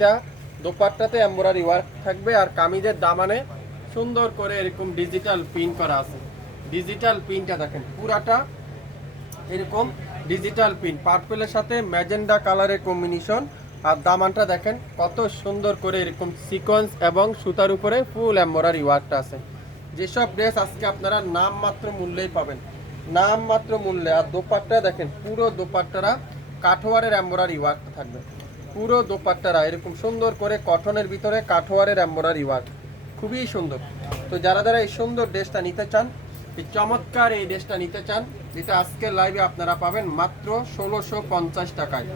এটা দোপাট্টাতে এম্বোরারি ওয়ার্ক থাকবে আর কামিজের দামানে সুন্দর করে এরকম ডিজিটাল প্রিন্ট করা আছে। ডিজিটাল প্রিন্টটা দেখেন, পুরাটা এরকম ডিজিটাল প্রিন্ট পার্পেলের সাথে ম্যাজেন্ডা কালারের কম্বিনেশন আর দামানটা দেখেন, কত সুন্দর করে এরকম সিকোয়েন্স এবং সুতার উপরে ফুল এম্বোরারি ওয়ার্কটা আছে। যেসব ড্রেস আজকে আপনারা নাম মাত্র মূল্যেই পাবেন। নাম মাত্র মূল্যে। আর দোপাট্টা দেখেন, পুরো দোপাট্টারা কাঠোয়ারের এম্বোরারি ওয়ার্ক থাকবে। পুরো দোপাট্টারা এরকম সুন্দর করে কটনের ভিতরে কাঠোয়ারের এম্বোরারি ওয়ার্ক। খুবই সুন্দর। তো যারা যারা এই সুন্দর ড্রেসটা নিতে চান, এই চমৎকার এই ড্রেসটা নিতে চান যেটা আজকের লাইভে আপনারা পাবেন মাত্র ষোলোশো পঞ্চাশ টাকায়।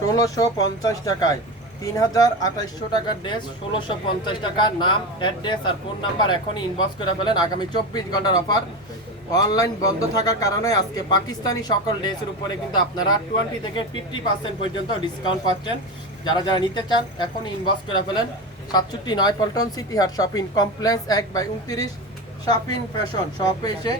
ষোলোশো পঞ্চাশ টাকায়। তিন হাজার আঠাইশশো টাকার ড্রেস, ষোলোশো পঞ্চাশ টাকা নাম, অ্যাড্রেস আর ফোন নাম্বার এখনই ইনবক্স করে ফেলেন। আগামী চব্বিশ ঘণ্টার অফার অনলাইন বন্ধ থাকার কারণে আজকে পাকিস্তানি সকল ড্রেসের উপরে কিন্তু আপনারা টোয়েন্টি থেকে ফিফটি পার্সেন্ট পর্যন্ত ডিসকাউন্ট পাচ্ছেন। যারা যারা নিতে চান, এখনই ইনবক্স করে ফেলেন। সাতষট্টি নয় Paltan city hut shopping complex এক বাই উনত্রিশ শপিং ফ্যাশন শপে এসে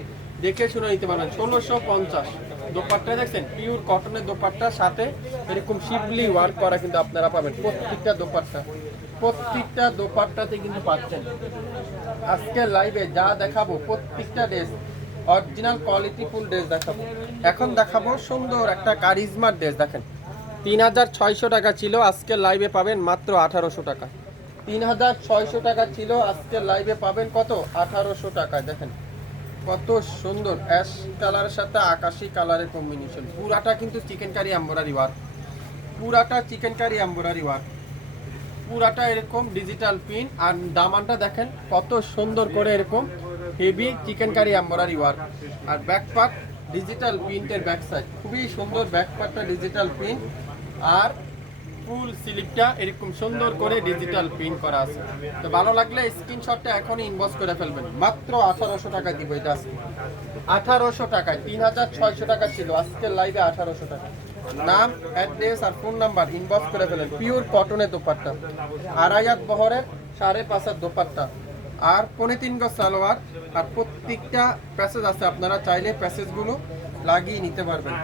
দেখে শুনে নিতে পারবেন। ষোলোশো পঞ্চাশ। দোপাট্টা দেখছেন? পিওর কটনের দোপাট্টার সাথে এরকম শিবলি ওয়ার্ক করা কিন্তু আপনারা পাবেন। প্রত্যেকটা দোপাট্টা, প্রত্যেকটা দোপাট্টাতে কিন্তু পাচ্ছেন। আজকে লাইভে যা দেখাবো, প্রত্যেকটা dress original quality full dress দেখাবো। এখন দেখাবো সুন্দর একটা কারিজমার ড্রেস দেখেন। তিন হাজার ছয়শো টাকা ছিল, আজকে লাইভে পাবেন মাত্র আঠারোশো টাকা। তিন হাজার ছয়শো টাকা ছিল, আজকে লাইভে পাবেন কত? আঠারোশো টাকায়, দেখেন। কত সুন্দর অ্যাশ কালারের সাথে আকাশি কালারের কম্বিনেশন পুরাটা কিন্তু চিকেন কারি এম্বোরারি ওয়ার্ক পুরাটা চিকেন কারি এম্বোরারি ওয়ার্ক পুরাটা এরকম ডিজিটাল পিন আর দামানটা দেখেন কত সুন্দর করে এরকম heavy chikankari embroidery work আর ব্যাক পার্ট ডিজিটাল প্রিন্টের ব্যাক সাইড খুবই সুন্দর ব্যাক পার্টটা ডিজিটাল প্রিন্ট আর ফুল স্লিপটা এরকম সুন্দর করে ডিজিটাল প্রিন্ট করা আছে। তো ভালো লাগলে স্ক্রিনশটটা এখনই ইনবক্স করে ফেলবেন। মাত্র আঠারোশো টাকা দিব এটা আজকে। আঠারোশো টাকায়, তিন হাজার ছয়শো টাকা ছিল। আজকের লাইভে আঠারোশো টাকা। নাম অ্যাড্রেস আর ফোন নাম্বার ইনবক্স করে ফেলেন পিওর কটনের দোপাট্টা। আড়াইয়াত বহরের সাড়ে পাঁচ হাত দোপাট্টা। আর পনে তিন গজ সালোয়ার। আর প্রত্যেকটা প্যাসেজ আছে। আপনারা চাইলে প্যাসেজগুলো লাগিয়ে নিতে পারবেন।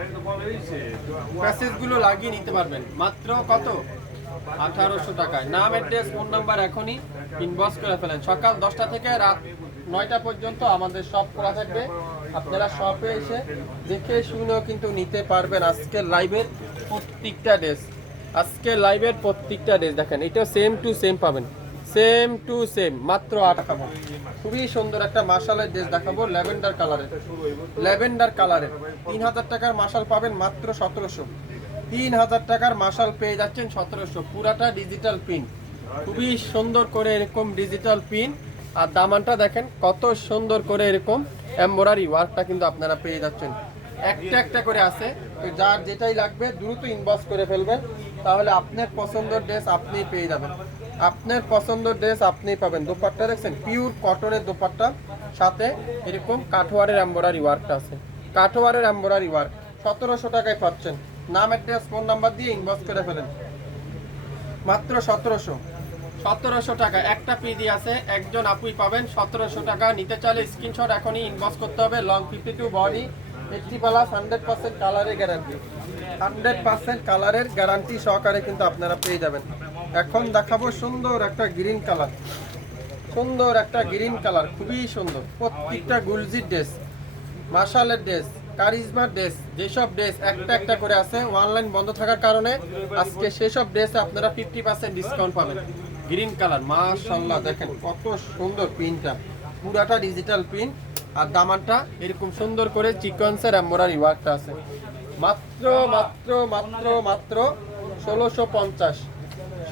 প্যাসেজগুলো লাগিয়ে নিতে পারবেন। মাত্র কত? আঠারোশো টাকায়। নাম, অ্যাড্রেস, ফোন নাম্বার এখনই ইনবক্স করে ফেলেন। সকাল দশটা থেকে রাত নয়টা পর্যন্ত আমাদের শপ খোলা থাকবে। আপনারা শপে এসে দেখে শুনেও কিন্তু নিতে পারবেন আজকের লাইভের প্রত্যেকটা ড্রেস আজকে লাইভের প্রত্যেকটা ড্রেস দেখেন। এটা সেম টু সেম পাবেন। সেম টু সেম মাত্র আট খুবই সুন্দর একটা মার্শালের ড্রেস দেখাবো, ল্যাভেন্ডার কালারের। ল্যাভেন্ডার কালারের। তিন হাজার টাকার মার্শাল পাবেন মাত্র সতেরোশো। তিন হাজার টাকার মার্শাল পেয়ে যাচ্ছেন সতেরোশো। পুরাটা ডিজিটাল প্রিন্ট খুবই সুন্দর করে এরকম ডিজিটাল প্রিন্ট আর দামানটা দেখেন, কত সুন্দর করে এরকম এম্বোরারি ওয়ার্কটা কিন্তু আপনারা পেয়ে যাচ্ছেন। একটা একটা করে আছে। তো যার যেটাই লাগবে, দ্রুত ইনবক্স করে ফেলবেন। তাহলে আপনার পছন্দের ড্রেস আপনিই পেয়ে যাবেন। আপনার পছন্দের ড্রেস আপনিই পাবেন। দোপাট্টা দেখছেন? পিওর কটনের দোপাট্টা। সাথে এরকম কাঠোয়ারের এম্বোরারি ওয়ার্কটা আছে। কাঠোয়ারের এম্বোরারি ওয়ার্ক সতেরোশো টাকায় পাচ্ছেন। নাম অ্যাড্রেস ফোন নাম্বার দিয়ে ইনবক্স করে ফেলেন। মাত্র সতেরোশো। সতেরোশো টাকা। একটা পিডি আছে। একজন আপুই পাবেন সতেরোশো টাকা। নিতে চাইলে স্ক্রিনশট এখনই ইনবক্স করতে হবে। Long fifty two body eighty plus hundred percent কালারের গ্যারান্টি হান্ড্রেড পার্সেন্ট কালারের গ্যারান্টি সহকারে কিন্তু আপনারা পেয়ে যাবেন। এখন দেখাবো সুন্দর একটা গ্রিন কালার। সুন্দর একটা গ্রিন কালার, খুবই সুন্দর। প্রত্যেকটা গুলজির ড্রেস মার্শালের ড্রেস, কারিজমার ড্রেস, যেসব ড্রেস একটা একটা করে আছে, অনলাইন বন্ধ থাকার কারণে আজকে সেসব ড্রেসে আপনারা ফিফটি পার্সেন্ট ডিসকাউন্ট পাবেন। গ্রিন কালার, মাশাল্লাহ, দেখেন কত সুন্দর প্রিন্টটা। পুরাটা ডিজিটাল প্রিন্ট আর দামানটা এরকম সুন্দর করে চিকন্সের এম্বোরারি ওয়ার্কটা আছে। মাত্র মাত্র মাত্র মাত্র ষোলোশো পঞ্চাশ।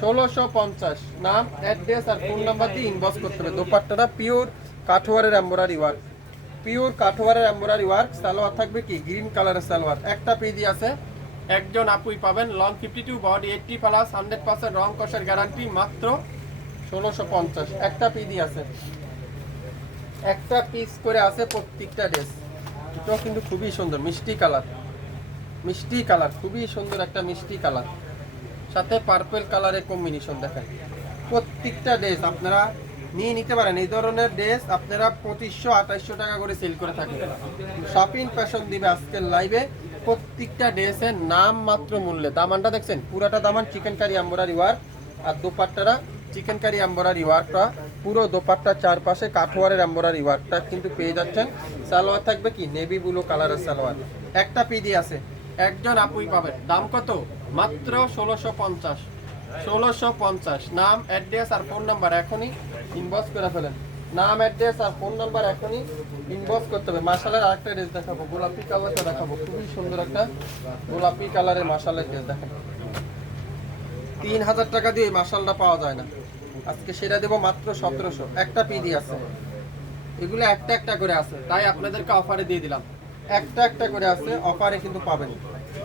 ষোলোশো পঞ্চাশ। নাম, অ্যাড্রেস আর ফোন নাম্বার দিয়ে ইনবক্স করতে হবে। দোপাট্টাটা পিওর কাঠোয়ারের এম্বোরারি ওয়ার্ক পিওর কাঠোয়ারের এম্বোরারি ওয়ার্ক সালোয়ার থাকবে কি? গ্রিন কালারের সালোয়ার। একটা পেজি আছে। একজন আপুই পাবেন long fifty two body eighty plus hundred percent রং কষের গ্যারান্টি মাত্র ষোলোশো পঞ্চাশ। একটা পিডি আছে। একটা পিস করে আছে প্রত্যেকটা ড্রেস এটাও কিন্তু খুবই সুন্দর, মিষ্টি কালার মিষ্টি কালার খুবই সুন্দর একটা মিষ্টি কালার সাথে পার্পল কালারের কম্বিনেশন দেখেন। প্রত্যেকটা ড্রেস আপনারা নিয়ে নিতে পারেন। এই ধরনের ড্রেস আপনারা পঁচিশশো, আঠাইশশো টাকা করে সেল করে থাকেন। শপিং ফ্যাশন দিবে আজকের লাইভে প্রত্যেকটা ড্রেসের নাম মাত্র মূল্যে। দামানটা দেখছেন? পুরাটা দামান চিকেন কারি এম্বোরারি ওয়ার্ক আর দোপাট্টারা চিকেন কারি এম্বরারি ওয়ার্কটা পুরো দোপাট্টার চারপাশে কাঠোয়ারের এম্বরারি ওয়ার্কটা কিন্তু পেয়ে যাচ্ছেন। সালোয়ার থাকবে কি? নেভি ব্লু কালারের সালোয়ার। একটা পিডি আছে। একজন আপুই পাবেন। দাম কত? মাত্র ষোলোশো পঞ্চাশ। ষোলোশো পঞ্চাশ। নাম অ্যাড্রেস আর ফোন নাম্বার এখনই ইনবক্স করে ফেলেন। নাম অ্যাড্রেস আর ফোন নাম্বার এখনই ইনবক্স করতে হবে। মাসালের আরেকটা ড্রেস দেখাবো। গোলাপি কালারটা দেখাবো। খুবই সুন্দর একটা গোলাপি কালারের মাসালের ড্রেস দেখেন। তিন হাজার টাকা দিয়ে মাসালটা পাওয়া যায় না। আজকে সেটা দেবো মাত্র সতেরোশো। একটা পিডি আছে। এগুলো একটা একটা করে আছে। তাই আপনাদেরকে অফারে দিয়ে দিলাম। একটা একটা করে আছে। অফারে কিন্তু পাবেন।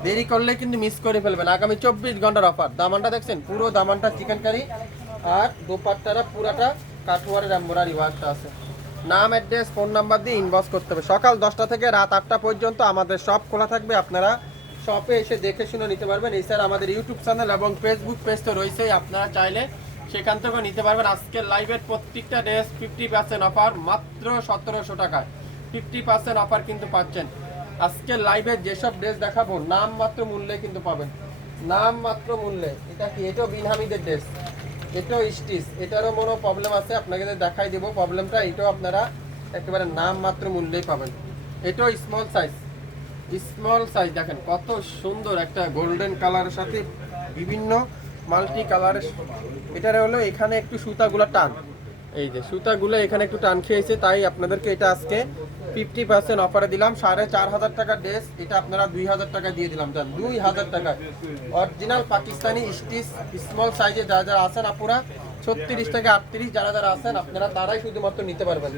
দেরি করলে কিন্তু মিস করে ফেলবেন। আগামী চব্বিশ ঘণ্টার অফার দামানটা দেখছেন, পুরো দামানটা চিকেন কারি আর দোপাট্টারা, পুরাটা কাঠুয়ারের এম্বরারি ওয়ার্কটা আছে। নাম অ্যাড্রেস ফোন নাম্বার দিয়ে ইনবক্স করতে হবে। সকাল দশটা থেকে রাত আটটা পর্যন্ত আমাদের শপ খোলা থাকবে। আপনারা শপে এসে দেখে শুনে নিতে পারবেন। স্যার আমাদের ইউটিউব চ্যানেল এবং ফেসবুক পেজ তো রয়েছেই। আপনারা চাইলে সেখান থেকেও নিতে পারবেন। আজকের লাইভের প্রত্যেকটা ড্রেস ফিফটি পার্সেন্ট অফার মাত্র সতেরোশো টাকায়। ফিফটি পার্সেন্ট অফার কিন্তু পাচ্ছেন। আজকের লাইভে যেসব ড্রেস দেখাবো নাম মাত্র মূল্যে কিন্তু পাবেন। নাম মাত্র মূল্যে। এটা কি? এটাও বিনহামিদের ড্রেস এটাও স্টিচ। এটারও কোনো প্রবলেম আছে? আপনাকে দেখাই দেবো প্রবলেমটা এটাও আপনারা একেবারে নাম মাত্র মূল্যেই পাবেন। এটাও স্মল সাইজ স্মল সাইজ দেখেন কত সুন্দর একটা গোল্ডেন কালারের সাথে বিভিন্ন মাল্টি কালারের এটার হলো এখানে একটু সুতাগুলো টান। এই যে সুতাগুলো এখানে একটু টান খেয়েছে, তাই আপনাদেরকে এটা আজকে ফিফটি পার্সেন্ট অফারে দিলাম, সাড়ে চার হাজার টাকা ড্রেস এটা আপনারা দুই হাজার টাকা দিয়ে দিলাম, যা দুই হাজার টাকা অরিজিনাল পাকিস্তানি স্টিচ স্মল সাইজে যারা যারা আছেন আপুরা, ছত্রিশ থেকে আটত্রিশ যারা যারা আছেন, আপনারা তারাই শুধুমাত্র নিতে পারবেন।